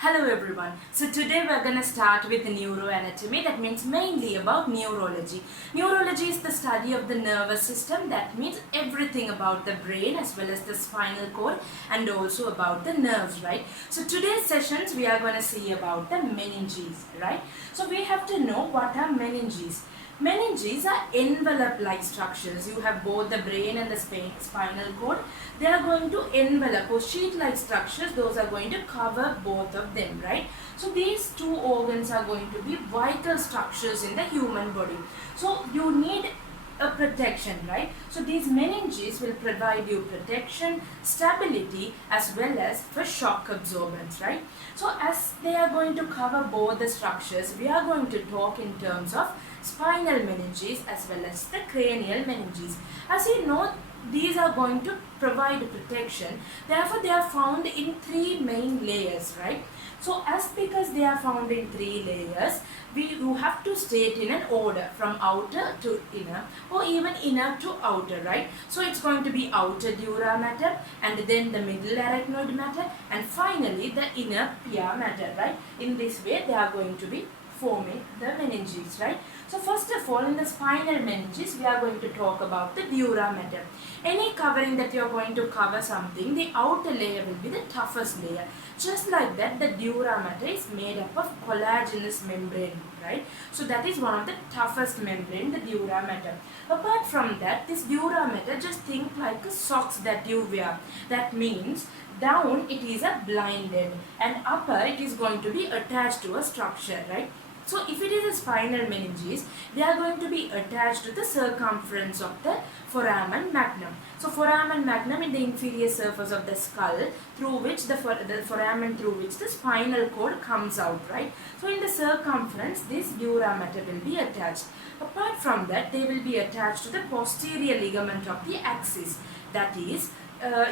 Hello everyone. So today we're going to start with neuroanatomy, that means mainly about neurology. Neurology is the study of the nervous system, that means everything about the brain as well as the spinal cord and also about the nerves, right? So today's sessions we are going to see about the meninges, right? So we have to know what are meninges. Meninges are envelope-like structures. You have both the brain and the spinal cord. They are going to envelope or sheet-like structures. Those are going to cover both of them, right? So these two organs are going to be vital structures in the human body. So you need a protection, right? So these meninges will provide you protection, stability as well as for shock absorbance, right? So as they are going to cover both the structures, we are going to talk in terms of spinal meninges as well as the cranial meninges. As you know, these are going to provide protection. Therefore, they are found in three main layers, right? So, because they are found in three layers, you have to state in an order from outer to inner or even inner to outer, right? So, it's going to be outer dura mater and then the middle arachnoid mater and finally the inner pia mater, right? In this way, they are going to be forming the meninges, right? So first of all, in the spinal meninges, we are going to talk about the dura mater. Any covering that you are going to cover something, the outer layer will be the toughest layer. Just like that, the dura mater is made up of collagenous membrane, right? So that is one of the toughest membrane, the dura mater. Apart from that, this dura mater, just think like a socks that you wear. That means down it is a blind end and upper it is going to be attached to a structure, right? So if it is a spinal meninges, they are going to be attached to the circumference of the foramen magnum. So foramen magnum in the inferior surface of the skull through which the foramen through which the spinal cord comes out, right? So in the circumference, this dura mater will be attached. Apart from that, they will be attached to the posterior ligament of the axis. That is,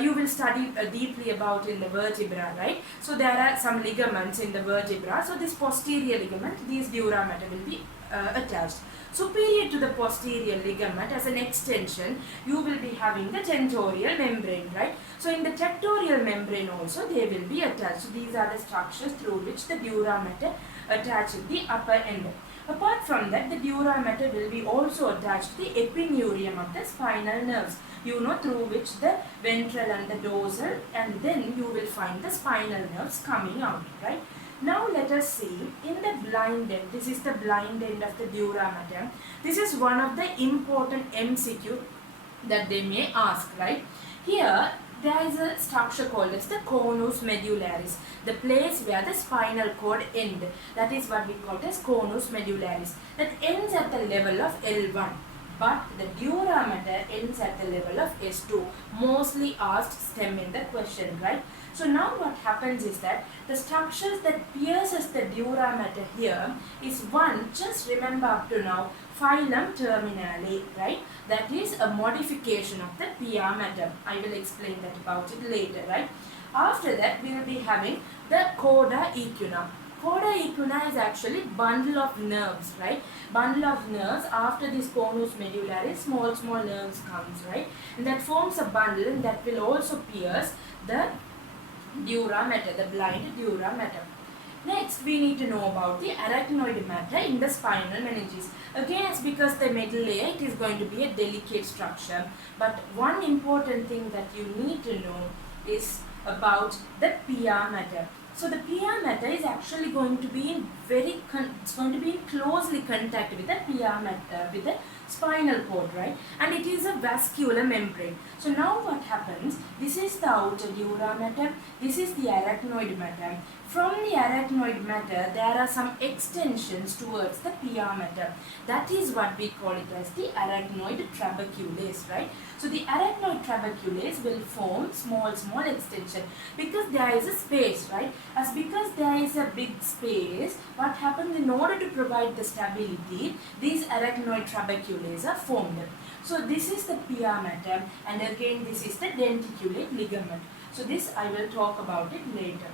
you will study deeply about in the vertebra, right? So there are some ligaments in the vertebra. So this posterior ligament, these dura mater will be attached. Superior to the posterior ligament as an extension, you will be having the tentorial membrane, right? So in the tectorial membrane also they will be attached. So these are the structures through which the dura mater attach at the upper end. Apart from that, the dura mater will be also attached to the epineurium of the spinal nerves, you know, through which the ventral and the dorsal, and then you will find the spinal nerves coming out, right? Now let us see in the blind end. This is the blind end of the dura mater. This is one of the important MCQ that they may ask, right? Here there is a structure called as the conus medullaris, the place where the spinal cord ends. That is what we call as conus medullaris. That ends at the level of L1. But the dura mater ends at the level of S2. Mostly asked stem in the question, right? So now what happens is that the structures that pierces the dura mater here is one, just remember up to now, phylum terminale, right? That is a modification of the pia mater. I will explain that about it later, right? After that, we will be having the coda equina. Coda equina is actually bundle of nerves, right? Bundle of nerves. After this conus medullaris, small nerves comes, right? And that forms a bundle and that will also pierce the dura mater, the blind dura mater. Next, we need to know about the arachnoid mater in the spinal meninges. Again, it's because the middle layer, it is going to be a delicate structure. But one important thing that you need to know is about the pia mater. So the pia mater is actually going to be in closely contact with the pia mater, with the spinal cord, right? And it is a vascular membrane. So now what happens? This is the outer dura mater. This is the arachnoid mater. From the arachnoid mater, there are some extensions towards the pia mater. That is what we call it as the arachnoid trabeculase, right? So the arachnoid trabeculase will form small extension because there is a space, right? Because there is a big space, what happens in order to provide the stability, these arachnoid trabeculae are formed. So this is the pia mater and again this is the denticulate ligament. So this I will talk about it later.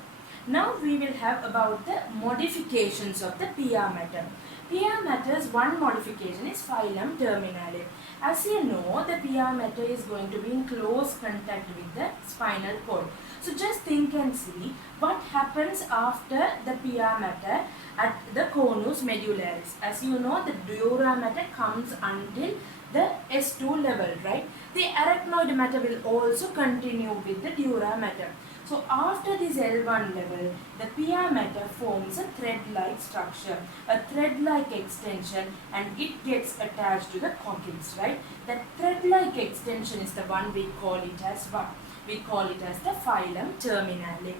Now we will have about the modifications of the pia mater. Pia mater's one modification is phylum terminale. As you know, the pia mater is going to be in close contact with the spinal cord. So just think and see what happens after the pia mater at the conus medullaris. As you know, the dura mater comes until the S2 level, right? The arachnoid mater will also continue with the dura mater. So after this L1 level, the pia mater forms a thread-like structure, a thread-like extension, and it gets attached to the coccyx, right? That thread-like extension is the one we call it as what? We call it as the phylum terminale.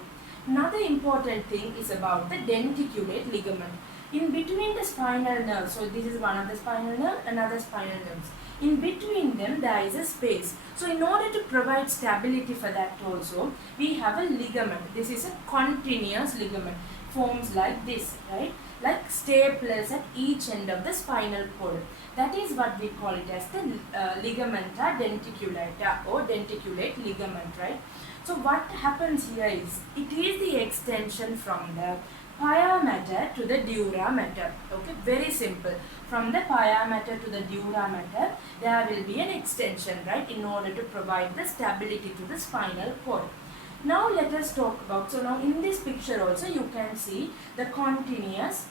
Another important thing is about the denticulate ligament. In between the spinal nerves, so this is one of the spinal nerve, another spinal nerves. In between them there is a space. So in order to provide stability for that also, we have a ligament. This is a continuous ligament. Forms like this, right? Like staplers at each end of the spinal cord. That is what we call it as the ligamenta denticulata or denticulate ligament, right? So what happens here is, it is the extension from the pia mater to the dura mater. Okay, very simple. From the pia mater to the dura mater, there will be an extension, right, in order to provide the stability to the spinal cord. Now let us talk about, so now in this picture also you can see the continuous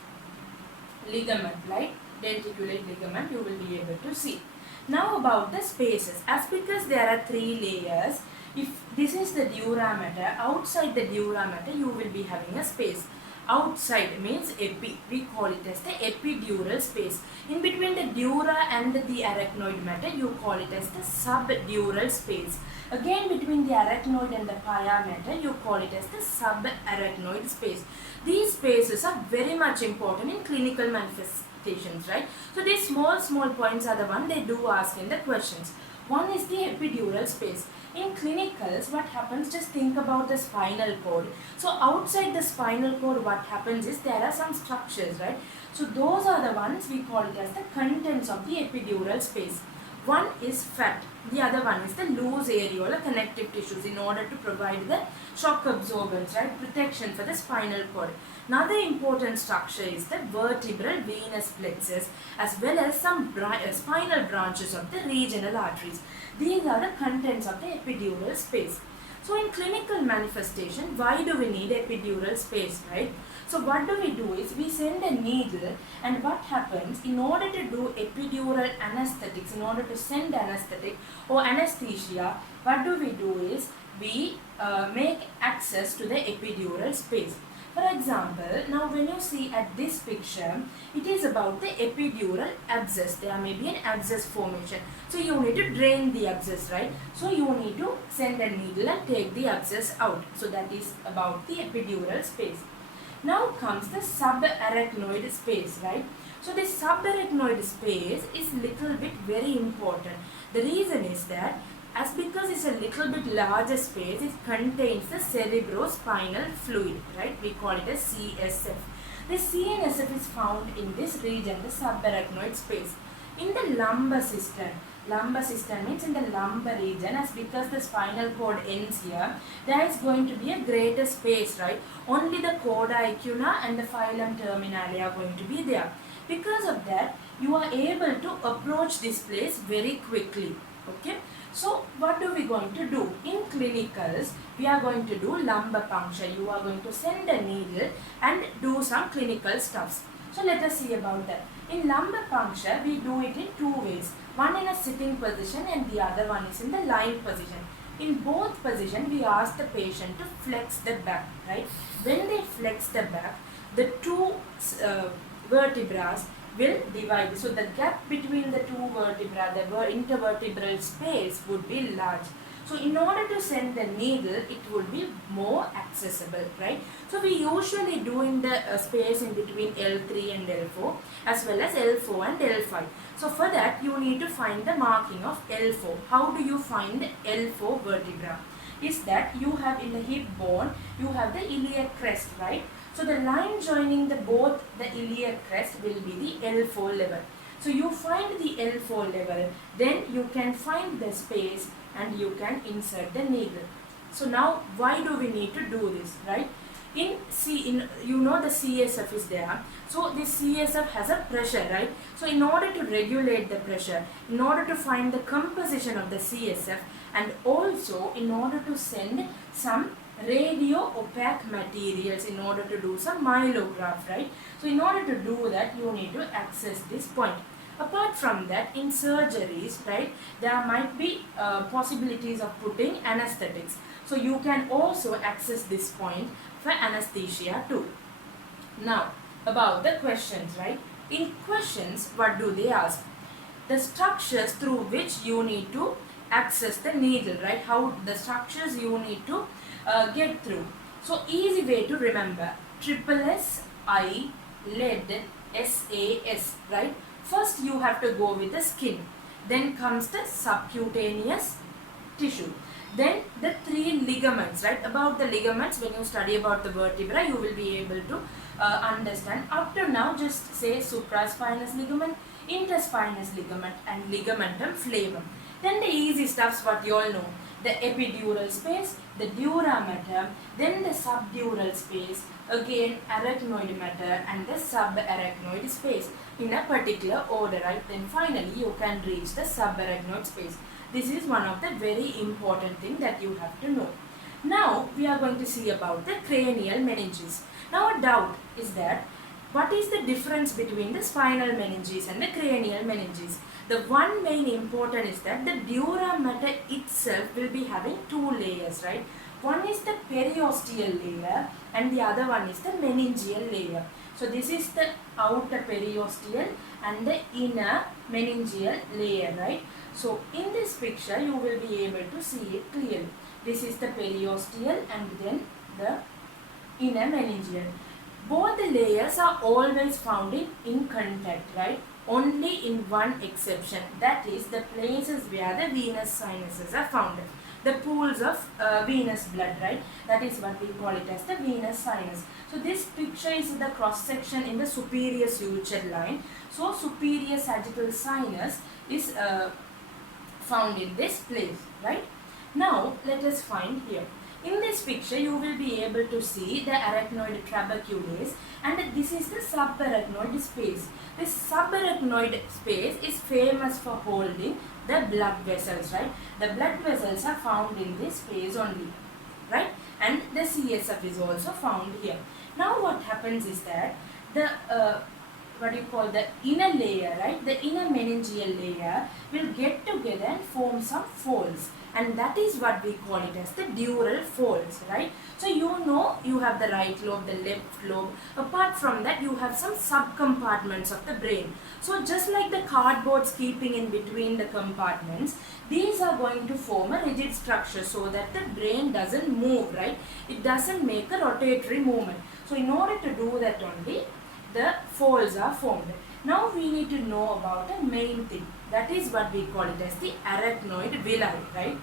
ligament, right, denticulate ligament, you will be able to see. Now about the spaces, as because there are 3 layers, if this is the dura mater, outside the dura mater you will be having a space. Outside means epi, we call it as the epidural space. In between the dura and the arachnoid mater, you call it as the subdural space. Again, between the arachnoid and the pia mater, you call it as the subarachnoid space. These spaces are very much important in clinical manifestations, right? So these small points are the one they do ask in the questions. One is the epidural space. In clinicals, what happens, just think about the spinal cord. So outside the spinal cord, what happens is there are some structures, right? So those are the ones we call it as the contents of the epidural space. One is fat, the other one is the loose areolar connective tissues in order to provide the shock absorbance, right, protection for the spinal cord. Another important structure is the vertebral venous plexus as well as some spinal branches of the regional arteries. These are the contents of the epidural space. So in clinical manifestation, why do we need epidural space, right? So what do we do is, we send a needle, and what happens, in order to do epidural anesthetics, in order to send anesthetic or anesthesia, what do we do is, we make access to the epidural space. For example, now when you see at this picture, it is about the epidural abscess. There may be an abscess formation. So you need to drain the abscess, right? So you need to send a needle and take the abscess out. So that is about the epidural space. Now comes the subarachnoid space, right? So this subarachnoid space is little bit very important. The reason is that, as because it's a little bit larger space, it contains the cerebrospinal fluid, right? We call it as CSF. The CNSF is found in this region, the subarachnoid space. In the lumbar system means in the lumbar region, as because the spinal cord ends here, there is going to be a greater space, right? Only the cauda equina and the phylum terminale are going to be there. Because of that, you are able to approach this place very quickly, okay? So what do we going to do? In clinicals, we are going to do lumbar puncture. You are going to send a needle and do some clinical stuffs. So let us see about that. In lumbar puncture, we do it in 2 ways. One in a sitting position and the other one is in the lying position. In both positions, we ask the patient to flex the back, right? When they flex the back, the 2 vertebrae will divide. So the gap between the 2 vertebrae, the intervertebral space would be large. So in order to send the needle, it would be more accessible, right? So we usually do in the space in between L3 and L4 as well as L4 and L5. So for that, you need to find the marking of L4. How do you find L4 vertebra? Is that you have in the hip bone, you have the iliac crest, right? So the line joining both the iliac crest will be the L4 level. So you find the L4 level, then you can find the space and you can insert the needle. So now why do we need to do this, right? in you know the CSF is there. So this CSF has a pressure, right? So in order to regulate the pressure, in order to find the composition of the CSF, and also in order to send some radio opaque materials in order to do some myelograph, right? So in order to do that, you need to access this point. Apart from that, in surgeries, right, there might be possibilities of putting anesthetics. So you can also access this point for anesthesia too. Now, about the questions, right? In questions, what do they ask? The structures through which you need to access the needle, right? How the structures you need to get through. So easy way to remember: triple S, I, lead, SAS, right? First you have to go with the skin. Then comes the subcutaneous tissue. Then the three ligaments, right? About the ligaments, when you study about the vertebra, you will be able to understand. Up to now, just say supraspinous ligament, interspinous ligament, and ligamentum flavum. Then the easy stuffs what you all know: the epidural space, the dura mater, then the subdural space, again arachnoid mater, and the subarachnoid space in a particular order, right? Then finally you can reach the subarachnoid space. This is one of the very important thing that you have to know. Now we are going to see about the cranial meninges. Now a doubt is that what is the difference between the spinal meninges and the cranial meninges? The one main important is that the dura mater itself will be having two layers, right? One is the periosteal layer and the other one is the meningeal layer. So this is the outer periosteal and the inner meningeal layer, right? So in this picture you will be able to see it clearly. This is the periosteal and then the inner meningeal. Both the layers are always found in contact, right? Only in one exception, that is the places where the venous sinuses are found. The pools of venous blood, right? That is what we call it as the venous sinus. So this picture is the cross section in the superior suture line. So superior sagittal sinus is found in this place, right? Now let us find here. In this picture you will be able to see the arachnoid trabeculase, and this is the subarachnoid space. This subarachnoid space is famous for holding the blood vessels, right? The blood vessels are found in this space only, right? And the CSF is also found here. Now what happens is that the the inner layer, right? The inner meningeal layer will get together and form some folds, and that is what we call it as the dural folds, right? So you know you have the right lobe, the left lobe. Apart from that, you have some subcompartments of the brain. So just like the cardboards keeping in between the compartments, these are going to form a rigid structure so that the brain doesn't move, right? It doesn't make a rotatory movement. So in order to do that only, the folds are formed. Now we need to know about a main thing. That is what we call it as the arachnoid villi, right?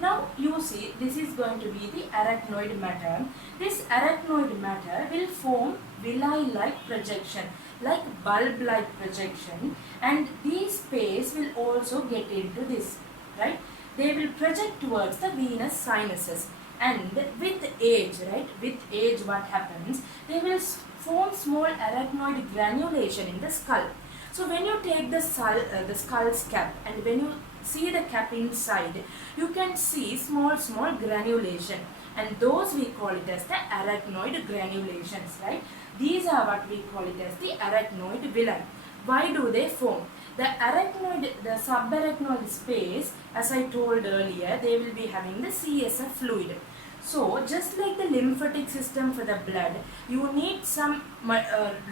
Now you see, this is going to be the arachnoid matter. This arachnoid matter will form villi-like projection, like bulb-like projection, and these space will also get into this, right? They will project towards the venous sinuses, and with age, right? With age, what happens? They will form small arachnoid granulation in the skull. So when you take the skull's cap, and when you see the cap inside, you can see small granulation, and those we call it as the arachnoid granulations, right? These are what we call it as the arachnoid villi. Why do they form? The subarachnoid space, as I told earlier, they will be having the CSF fluid. So just like the lymphatic system for the blood, you need some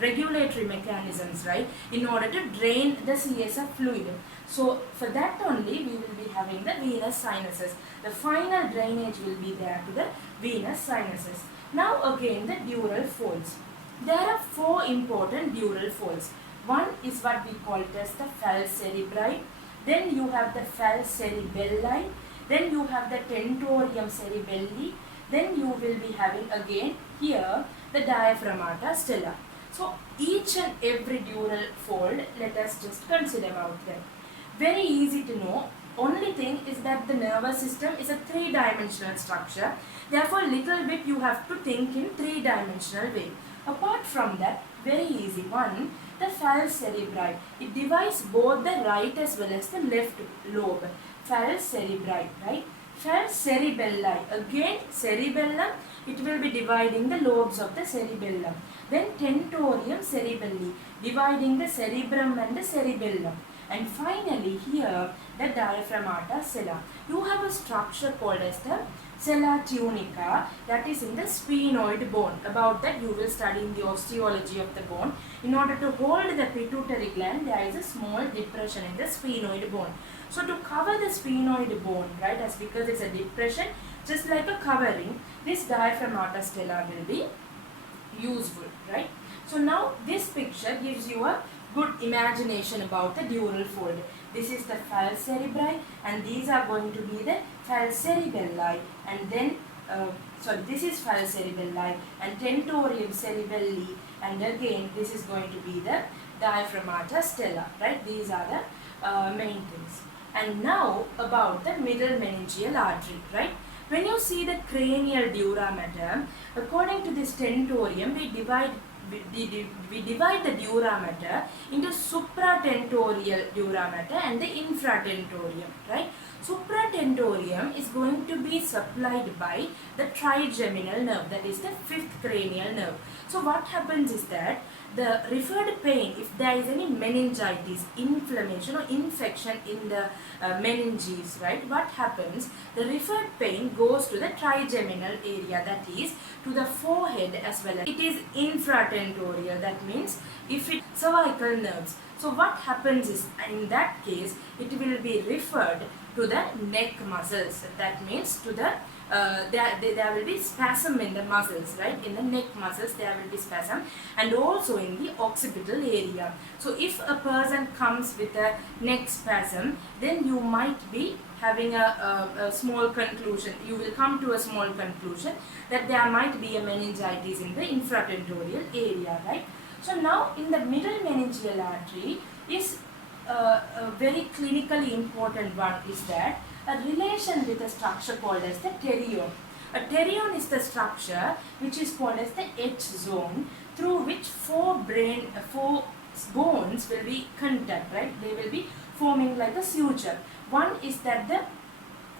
regulatory mechanisms, right, in order to drain the CSF fluid. So for that only we will be having the venous sinuses. The final drainage will be there to the venous sinuses. Now again the dural folds. There are four important dural folds. One is what we call it as the falx cerebri. Then you have the falx cerebelli. Then you have the tentorium cerebelli. Then you will be having again here the diaphragmata stella. So each and every dural fold, let us just consider about them. Very easy to know. Only thing is that the nervous system is a three-dimensional structure. Therefore, little bit you have to think in three-dimensional way. Apart from that, very easy one, the falx cerebri. It divides both the right as well as the left lobe. Falx cerebri, right? Falx cerebelli. Again, cerebellum, it will be dividing the lobes of the cerebellum. Then tentorium cerebelli, dividing the cerebrum and the cerebellum. And finally here, the diaphragmata sella. You have a structure called as the sella tunica, that is in the sphenoid bone. About that you will study in the osteology of the bone. In order to hold the pituitary gland, there is a small depression in the sphenoid bone. So to cover the sphenoid bone, right, as because it's a depression, just like a covering, this diaphragmata stella will be useful, right? So now this picture gives you a good imagination about the dural fold. This is the falx cerebri and these are going to be the falx cerebelli, and then this is falx cerebelli and tentorium cerebelli, and again this is going to be the diaphragmata stella, right? These are the main things. And now about the middle meningeal artery, right? When you see the cranial dura mater, according to this tentorium, we divide the dura mater into supratentorial dura mater and the infratentorium, right? Supratentorium is going to be supplied by the trigeminal nerve, that is the fifth cranial nerve. So what happens is that the referred pain, if there is any meningitis, inflammation or infection in the meninges, right, what happens? The referred pain goes to the trigeminal area, that is to the forehead as well as it is infratentorial, that means if it cervical nerves. So what happens is, in that case, it will be referred to the neck muscles, that means to the there will be spasm in the muscles, right? In the neck muscles there will be spasm, and also in the occipital area. So if a person comes with a neck spasm, then you might be having a small conclusion. You will come to a small conclusion that there might be a meningitis in the infratentorial area, right? So now in the middle meningeal artery is a very clinically important one, is that a relation with a structure called as the pterion. A pterion is the structure which is called as the H zone, through which four bones will be contact, right? They will be forming like a suture. One is that the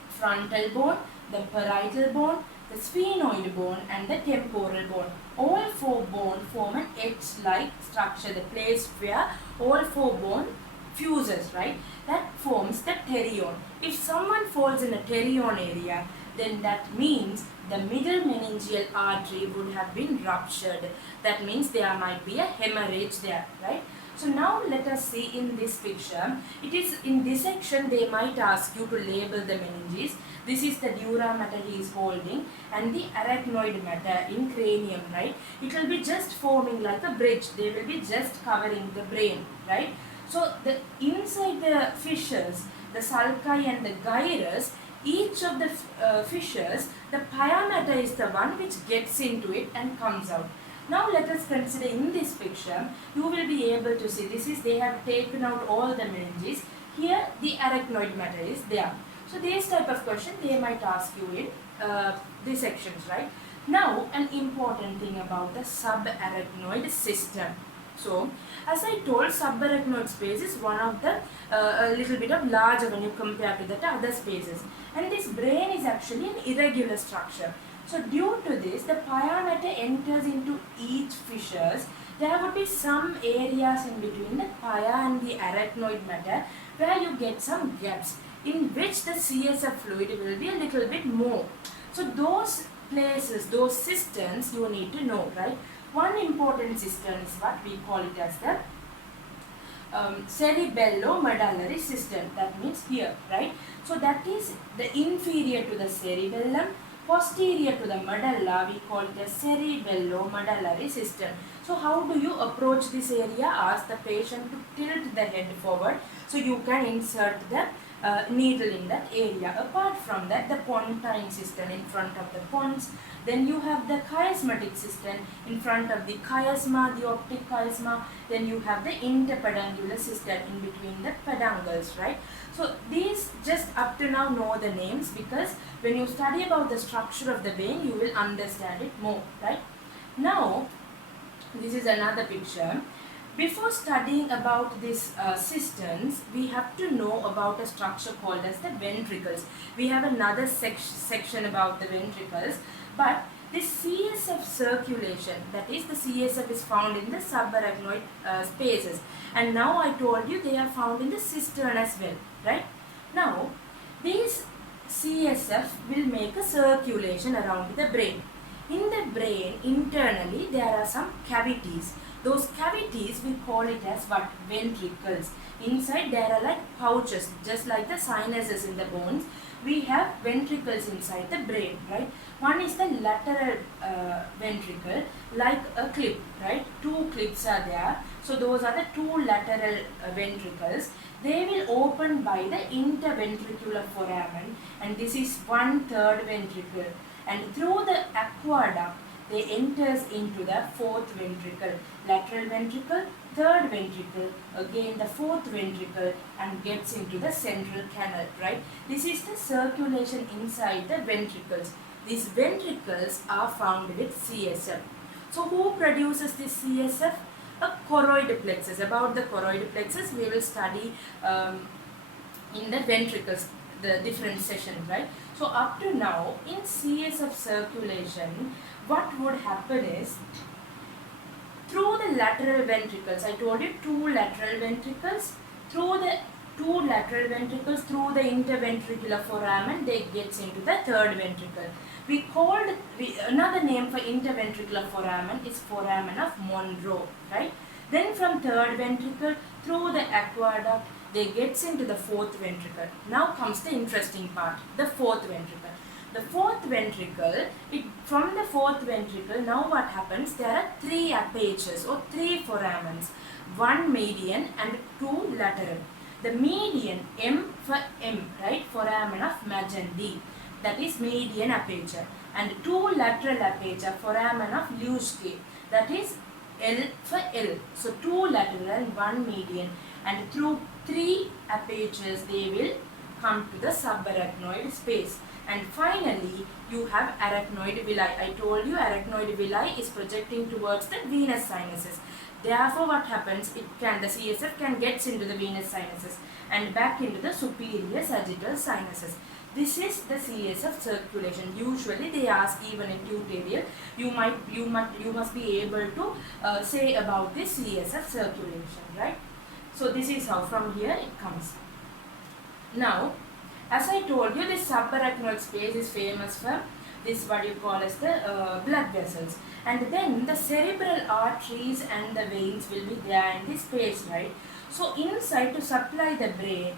frontal bone, the parietal bone, the sphenoid bone and the temporal bone. All four bones form an H-like structure, the place where all four bones fuses, right? That forms the pterion. If someone falls in a pterion area, then that means the middle meningeal artery would have been ruptured. That means there might be a hemorrhage there, right? So now let us see in this picture. It is in dissection they might ask you to label the meninges. This is the dura mater he is holding and the arachnoid mater in cranium, right? It will be just forming like a bridge. They will be just covering the brain, right? So the inside the fissures, the sulci and the gyrus, each of the fissures, the pia mater is the one which gets into it and comes out. Now let us consider in this picture, you will be able to see, this is, they have taken out all the meninges. Here the arachnoid matter is there. So this type of question they might ask you in dissections, right? Now an important thing about the subarachnoid system. So as I told, subarachnoid space is one of the a little bit of larger when you compare to the other spaces. And this brain is actually an irregular structure. So due to this, the pia mater enters into each fissures. There would be some areas in between the pia and the arachnoid matter where you get some gaps in which the CSF fluid will be a little bit more. So those places, those cisterns you need to know, right? One important cistern is what we call it as the cerebellomedullary cistern. That means here, right? So that is the inferior to the cerebellum, posterior to the medulla, we call it the cerebellomedullary cistern. So how do you approach this area? Ask the patient to tilt the head forward so you can insert the needle in that area. Apart from that, the pontine system in front of the pons. Then you have the chiasmatic system in front of the chiasma, the optic chiasma. Then you have the interpedunculator system in between the peduncles, right? So these just up to now know the names, because when you study about the structure of the vein, you will understand it more, right? Now, this is another picture. Before studying about these systems, we have to know about a structure called as the ventricles. We have another section about the ventricles, but this CSF circulation, that is the CSF is found in the subarachnoid spaces, and now I told you they are found in the cistern as well, right? Now, these CSF will make a circulation around the brain. In the brain, internally, there are some cavities. Those cavities, we call it as what? Ventricles. Inside there are like pouches, just like the sinuses in the bones. We have ventricles inside the brain, right? One is the lateral ventricle, like a clip, right? Two clips are there. So those are the two lateral ventricles. They will open by the interventricular foramen, and this is 1/3 ventricle. And through the aqueduct, they enters into the fourth ventricle, lateral ventricle, third ventricle, again the fourth ventricle, and gets into the central canal, right? This is the circulation inside the ventricles. These ventricles are found with CSF. So who produces this CSF? A choroid plexus. About the choroid plexus, we will study in the ventricles, the different sessions, right? So up to now, in CSF circulation, what would happen is, through the lateral ventricles, I told you two lateral ventricles, through the two lateral ventricles, through the interventricular foramen, they gets into the third ventricle. Another name for interventricular foramen is foramen of Monro, right? Then from third ventricle, through the aqueduct, they gets into the fourth ventricle. Now comes the interesting part, the fourth ventricle. The fourth ventricle, from the fourth ventricle, now what happens? There are three apertures or three foramens, one median and two lateral. The median, M for M, right? Foramen of Magendie, that is median aperture, and two lateral aperture, foramen of Leuschke, that is L for L. So two lateral and one median, and through three apertures they will come to the subarachnoid space. And finally, you have arachnoid villi. I told you arachnoid villi is projecting towards the venous sinuses. Therefore, what happens? The CSF can get into the venous sinuses and back into the superior sagittal sinuses. This is the CSF circulation. Usually, they ask even in tutorial. You must be able to say about this CSF circulation, right? So this is how from here it comes. Now, as I told you, this subarachnoid space is famous for this, what you call as the blood vessels, and then the cerebral arteries and the veins will be there in this space, right? So inside, to supply the brain,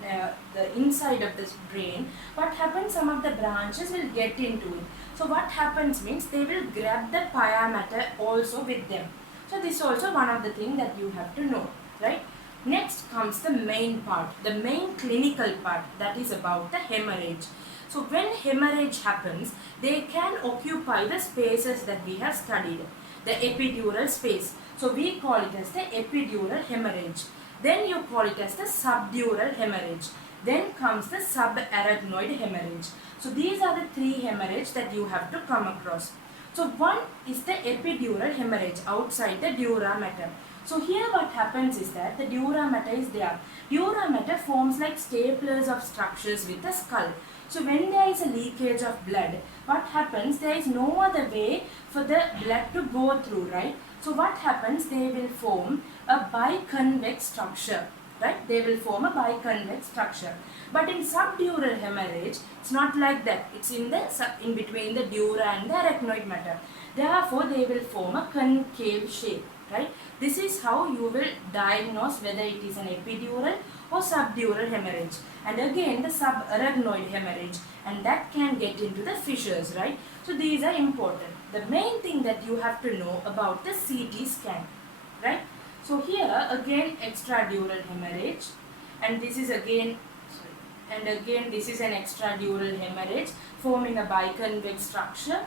the inside of this brain, what happens? Some of the branches will get into it. So what happens means they will grab the pia mater also with them. So this is also one of the things that you have to know, right? Next comes the main part, the main clinical part, that is about the hemorrhage. So when hemorrhage happens, they can occupy the spaces that we have studied, the epidural space. So we call it as the epidural hemorrhage. Then you call it as the subdural hemorrhage. Then comes the subarachnoid hemorrhage. So these are the three hemorrhage that you have to come across. So one is the epidural hemorrhage outside the dura mater. So here what happens is that the dura mater is there. Dura mater forms like staplers of structures with the skull. So when there is a leakage of blood, what happens? There is no other way for the blood to go through, right? So what happens? They will form a biconvex structure, right? They will form a biconvex structure. But in subdural hemorrhage, it's not like that. It's in between the dura and the arachnoid mater. Therefore, they will form a concave shape, right? This is how you will diagnose whether it is an epidural or subdural hemorrhage. And again, the subarachnoid hemorrhage, and that can get into the fissures, right? So these are important. The main thing that you have to know about the CT scan, right? So here again extradural hemorrhage, and this is again, And again, this is an extradural hemorrhage forming a biconvex structure.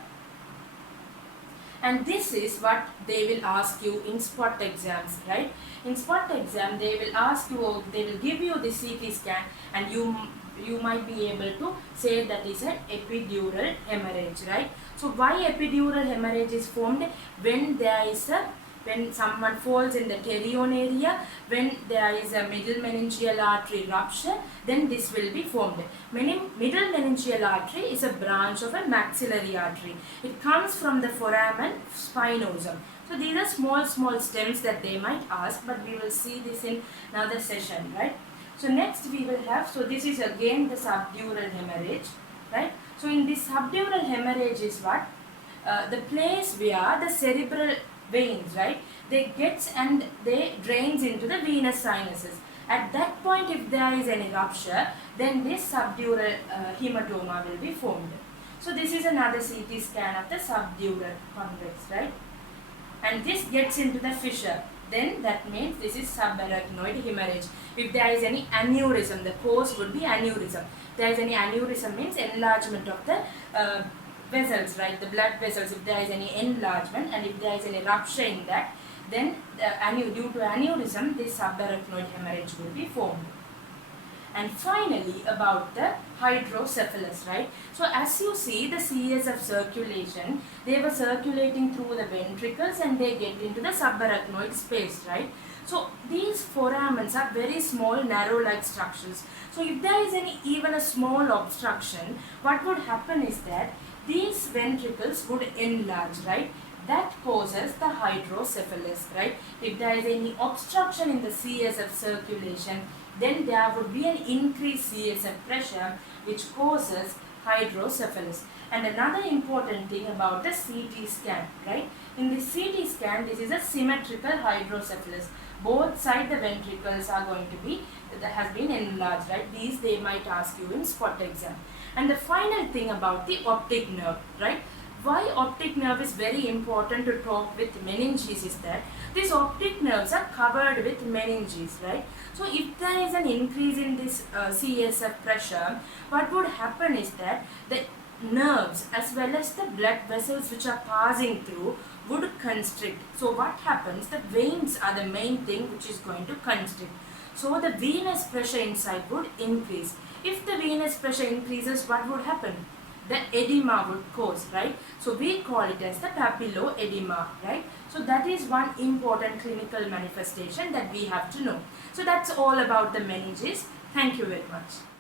And this is what they will ask you in spot exams, right? In spot exam, they will ask you, they will give you the CT scan, and you might be able to say that is an epidural hemorrhage, right? So why epidural hemorrhage is formed? When someone falls in the pterion area, when there is a middle meningeal artery rupture, then this will be formed. Middle meningeal artery is a branch of a maxillary artery. It comes from the foramen spinosum. So these are small stems that they might ask, but we will see this in another session, right? So next we will have, so this is again the subdural hemorrhage, right? So in this subdural hemorrhage is what? The place where the cerebral veins, right, they gets and they drains into the venous sinuses. At that point, if there is any rupture, then this subdural hematoma will be formed. So this is another CT scan of the subdural convex, right? And this gets into the fissure. Then that means this is subarachnoid hemorrhage. If there is any aneurysm, the cause would be aneurysm. If there is any aneurysm, means enlargement of the vessels, right, the blood vessels. If there is any enlargement and if there is any rupture in that, then due to aneurysm, this subarachnoid hemorrhage will be formed. And finally, about the hydrocephalus, right? So as you see, the CSF circulation, they were circulating through the ventricles and they get into the subarachnoid space, right? So these foramens are very small, narrow-like structures. So if there is even a small obstruction, what would happen is that these ventricles would enlarge, right? That causes the hydrocephalus, right? If there is any obstruction in the CSF circulation, then there would be an increased CSF pressure which causes hydrocephalus. And another important thing about the CT scan, right? In the CT scan, this is a symmetrical hydrocephalus. Both sides the ventricles are going to be, that has been enlarged, right? These they might ask you in spot exam. And the final thing about the optic nerve, right? Why optic nerve is very important to talk with meninges is that these optic nerves are covered with meninges, right? So if there is an increase in this CSF pressure, what would happen is that the nerves as well as the blood vessels which are passing through would constrict. So what happens? The veins are the main thing which is going to constrict. So the venous pressure inside would increase. If the venous pressure increases, what would happen? The edema would cause, right? So we call it as the papilloedema, right? So that is one important clinical manifestation that we have to know. So that's all about the meninges. Thank you very much.